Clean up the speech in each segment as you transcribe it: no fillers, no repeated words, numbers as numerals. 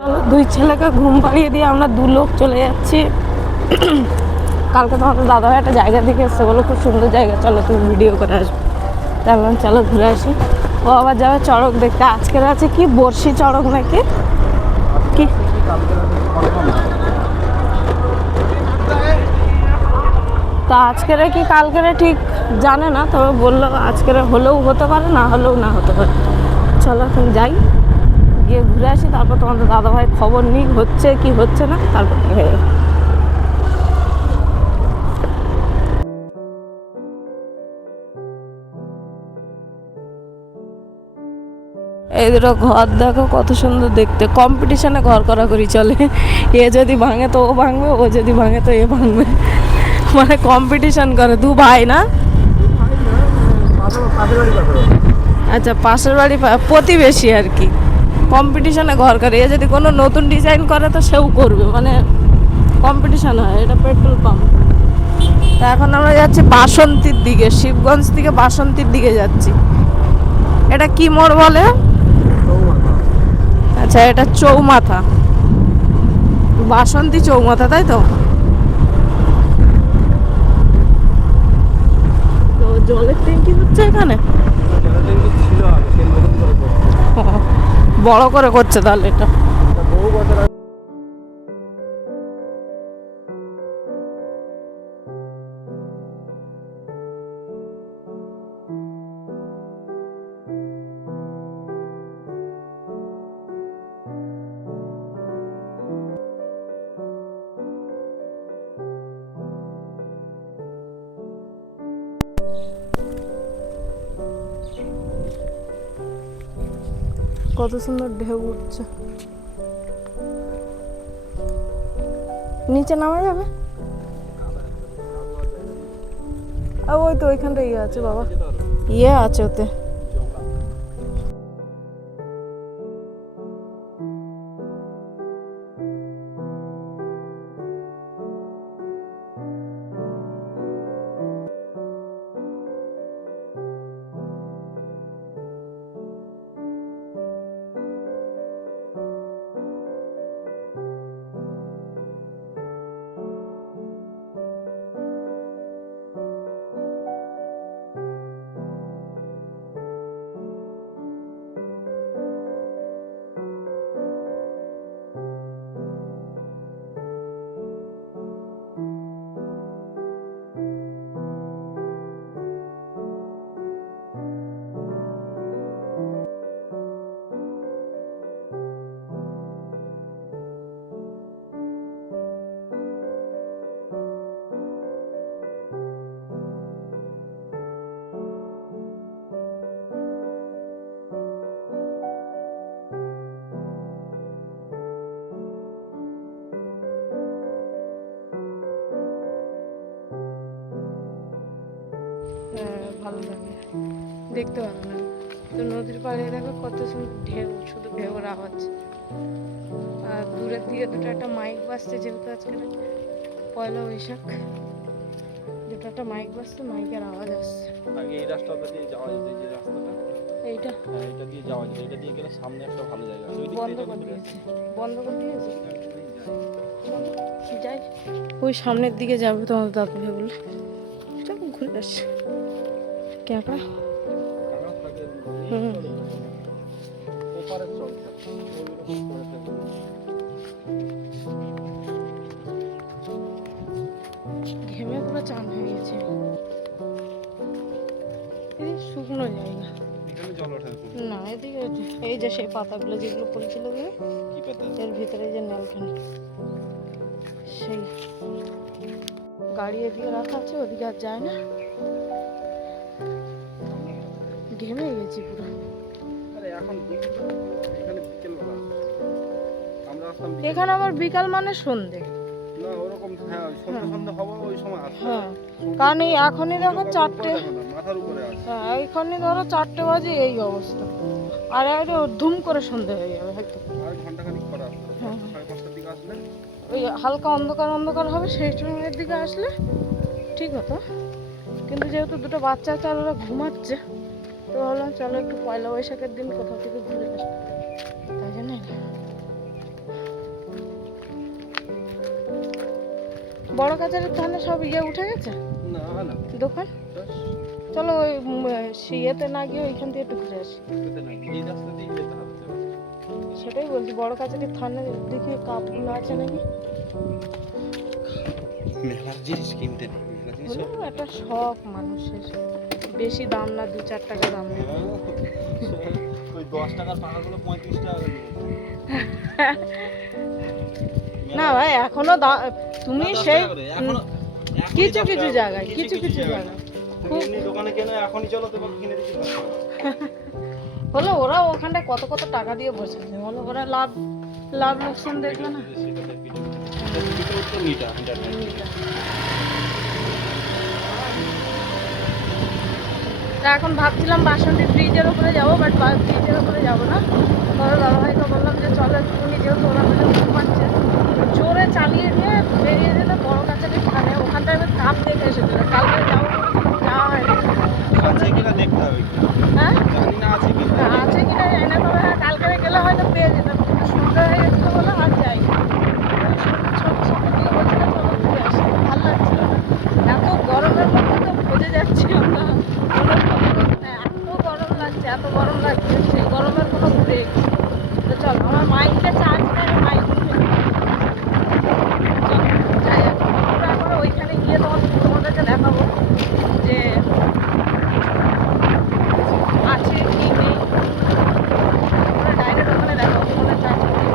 চলো দুই ছেলেকে ঘুম পাড়িয়ে দিয়ে আমরা দু লোক চলে যাচ্ছি। কালকে তোমাদের দাদাভাই একটা জায়গা দেখে এসছে, বলো খুব সুন্দর জায়গা, চলো তুমি ভিডিও করে আসবে। তাহলে চলো ঘুরে আসি। ও আবার যাবে চড়ক দেখতে। আজকের আছে কি বর্ষি চড়ক নাকি কি, তা আজকের কি কালকের ঠিক জানে না, তবে বললো আজকের হলেও হতে পারে, না হলেও না হতে পারে। চলো এখন যাই, গিয়ে ঘুরে আসি, তারপর তোমাদের দাদাভাই খবর নিই হচ্ছে কি হচ্ছে না, তারপর দেখে যাবে। এই দুটো ঘর দেখো কত সুন্দর দেখতে, কম্পিটিশনে ঘর করি চলে। এ যদি ভাঙে তো ও ভাঙবে, ও যদি ভাঙে তো এ ভাঙবে, মানে কম্পিটিশন করে দু ভাই না। আচ্ছা পাশের বাড়ি প্রতিবেশী আর কি, কম্পিটিশনে ঘর করে। এ যদি কোনো নতুন ডিজাইন করে তো সেও করবে, মানে কম্পিটিশন হয়। এটা পেট্রোল পাম্প। তা এখন আমরা যাচ্ছি বাসন্তীর দিকে, শিবগঞ্জ থেকে বাসন্তীর দিকে যাচ্ছি। এটা কি মোড় বলে? আচ্ছা এটা চৌমাথা, বাসন্তী চৌমাথা, তাই তো? তো জলের ট্যাঙ্কি হচ্ছে এখানে, বড় করে করছে তাহলে এটা। কত সুন্দর ঢেউ উঠছে, নিচে নামা যাবে। ওই তো ওইখানটা ইয়ে আছে বাবা, ইয়ে আছে ওতে। ভালো লাগে, দেখতে ভালো লাগে। তো নদীর পাড়ে দেখো কত সুন্দর ঢেউ, শুধু ঢেউর আওয়াজ। আর দূরের দিকে দুটো একটা মাইক বাজছে, যেহেতু আজকে পয়লা বৈশাখ, দুটো একটা মাইক বাজছে, মাইকের আওয়াজ আসছে। আগে এই রাস্তাটা দিয়ে যাওয়া যেত, যে রাস্তাটা এইটা এটা দিয়ে যাওয়া যেত, এটা দিয়ে গেলে সামনে একটা ভালো জায়গা আছে। বন্ধ করে দিয়েছে, বন্ধ করে দিয়েছে। যাই ওই সামনের দিকে যাবে তোমার দাদু ভাই বলে, চলো ঘুরে আসছে। ক্যাঁকড়া ঘেমে পুরো চান হয়ে গেছে। এই শুকনো জায়গা না, এদিকে এই যে সেই পাতাগুলো যেগুলো পড়েছিল এর ভিতরে যে নেলখানি, সেই গাড়ি এদিকে রাখা আছে, ওদিকে আর যায় না। ঘেমে গেছি পুরো। এখানে আবার বিকাল মানে সন্ধে, হ্যাঁ কারণ এই এখনই দেখো 4টে, হ্যাঁ এখনই ধরো 4টে বাজে, এই অবস্থা। আর একটু ধুম করে সন্ধে হয়ে যাবে হয়তো, ওই হালকা অন্ধকার অন্ধকার হবে সেই সময়ের দিকে আসলে ঠিক হতো। কিন্তু যেহেতু দুটো বাচ্চা আছে আর ওরা ঘুমাচ্ছে, তো ভাবলাম চলো একটু পয়লা বৈশাখের দিন কোথাও থেকে ঘুরে আসি, তাই জন্য বড় কাচারের ধানে সব ইয়ে উঠে গেছে না না দোকান। চলো ওই ইয়েতে না গিয়ে ওইখান দিয়ে একটু ঘুরে আসি। যেতে নাই, এই রাস্তা দিয়ে যেতে হবে। সেটাই বলছি, বড় কাচারের ধানে দেখি কাপগুলো আছে নাকি। মেলার জিনিস কিনতে নেই, মেলার জিনিস হলো একটা শখ মানুষের, বেশি দাম না, 2-4 টাকা দাম নেই। ওই 10 টাকার পাকাগুলো 35 টাকা করে না ভাই এখনো তুমি সেই কিছু কিছু জায়গায় খুব দোকানে কেন এখনই চলো তোমাকে কিনে দিচ্ছি। হলো ওরা ওখানটায় কত কত টাকা দিয়ে বসেছে, হলো ওরা লাভ লাভ লোকসান দেখবে না। তা এখন ভাবছিলাম বাসন্তী ব্রিজের উপরে যাবো, বাট ব্রিজের উপরে যাবো না। ধরো দাদাভাইকে বললাম যে চলো একটুখানি, যেহেতু ওরা বলে ঘুমাচ্ছে, জোরে চালিয়ে দিয়ে বেরিয়ে দিলে বড় কাছারি ধানে, ওখানটায় আমি কাপ দেখে এসেছিল, কালকে যাবো বলেছিলাম, যাওয়া হয়নি। আছে কিনা দেখতে হবে, হ্যাঁ জানি না আছে কিনা। আছে কিনা জানি না, তবে হ্যাঁ কালকে গেলে হয়তো পেয়ে যেতাম, কিন্তু সন্ধ্যা হয়ে গেছিলো বলে আর যাই। ছবির সামনে দিকে বলছিল চলো ঘুরে আসি, ভালো লাগছিল না। এত গরমের মধ্যে তো ভজে যাচ্ছি আমরা, এত গরম লাগছে, সেই গরমের কোনো ব্রেক। তো চল আমার মাইন্ডে চার্জ নেই, আমি মাইন্ড চল যাই এখন ঘোরা করে ওইখানে গিয়ে তোমাদেরকে দেখাবো যে আছে কি নেই, আমরা ডাইরেক্ট ওখানে দেখাবো তোমাদের চার্জ নেই।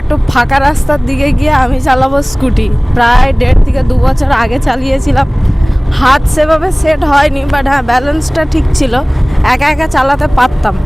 একটু ফাঁকা রাস্তার দিকে গিয়ে আমি চালাবো স্কুটি, প্রায় 1.5 থেকে 2 বছর আগে চালিয়েছিলাম। হাত সেভাবে সেট হয়নি, বাট হ্যাঁ ব্যালেন্সটা ঠিক ছিল, একা একা চালাতে পারতাম।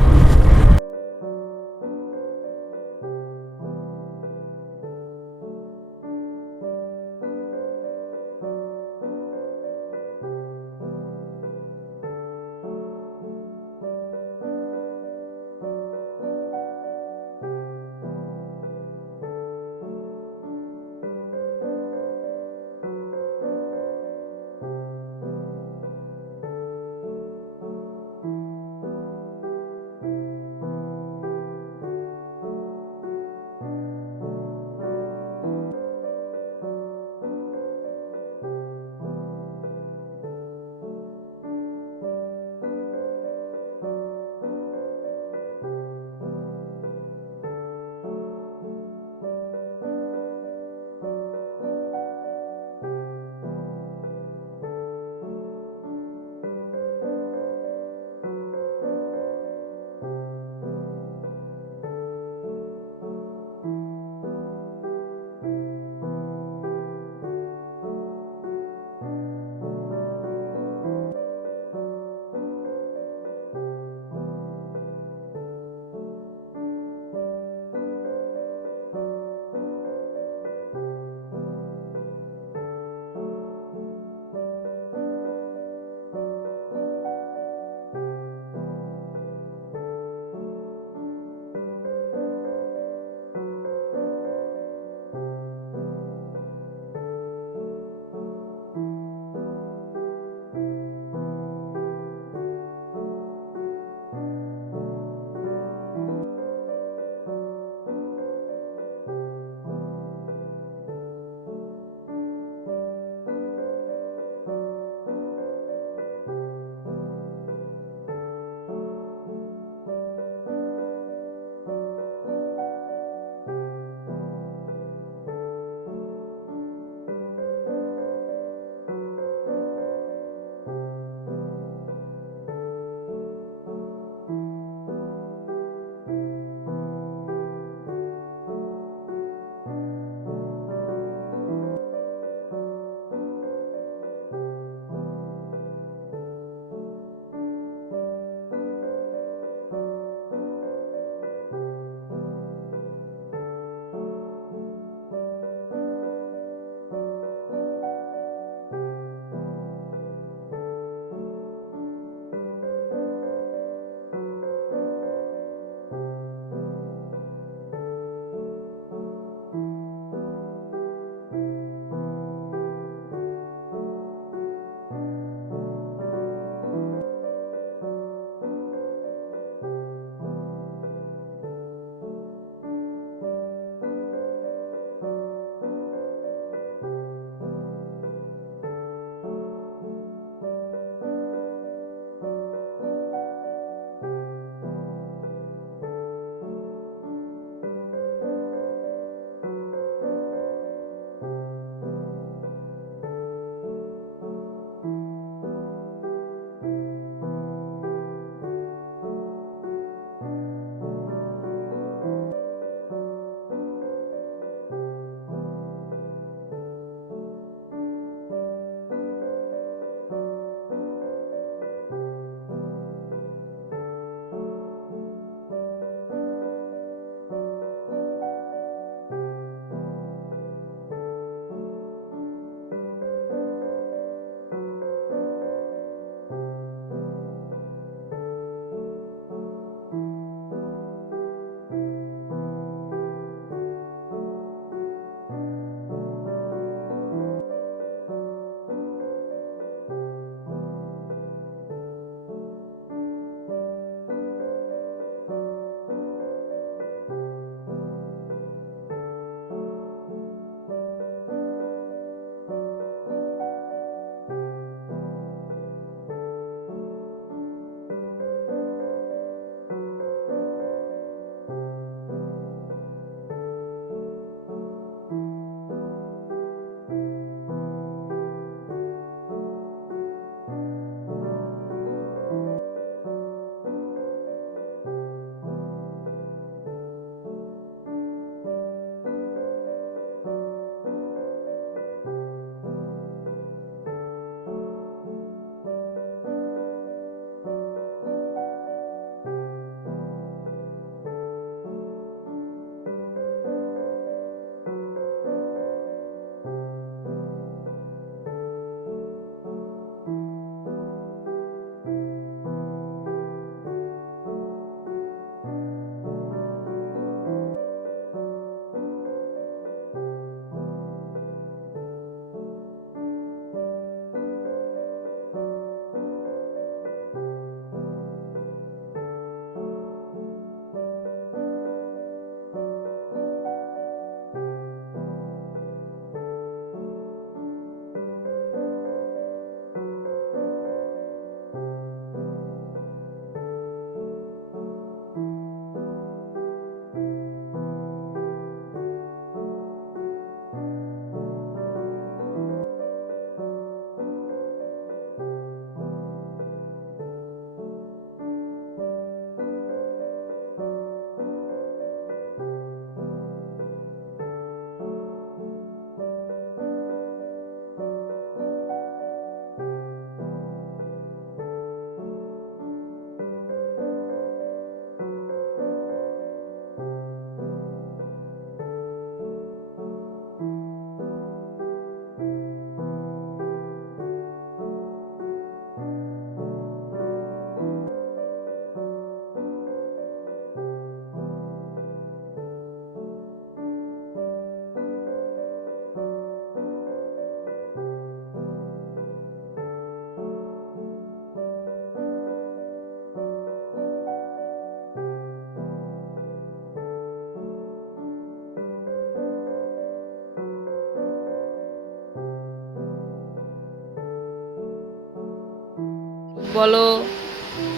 বলো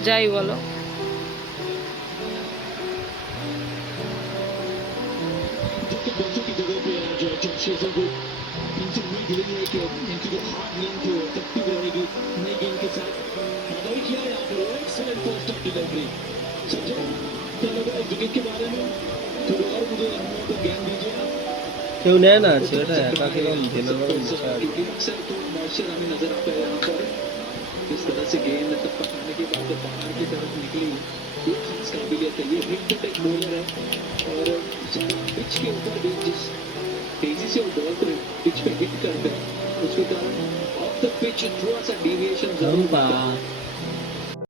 যাই বলো। देखिए बच्चों की जगह पे जो जॉश हेजल को इनसे उम्मीद यही है कि इनकी जो हार्ड गेंद जो इफेक्टिव रहेगी नई गेंद के साथ आगाही किया है यहाँ पर excellent first time delivery Sanjay क्या लगा इस विकेट के बारे में थोड़ी और मुझे अनुभव का ज्ञान दीजिए आप কেউ নেয় না ছেলেটা একা খেলাম ঢেলে क्योंकि अक्सर तो मॉइस्चर हमें नजर आता है यहाँ पर इस तरह से गेंद तक पकड़ने के बाद जब बाहर की तरफ निकली ये खास काबिलियत है ये हिट टेक बॉलर है और पिच के ऊपर भी जिस तेजी से वो बॉल को पिच पे हिट करते हैं उसके कारण ऑफ द पिच थोड़ा सा डेविएशन जरूर बा आता है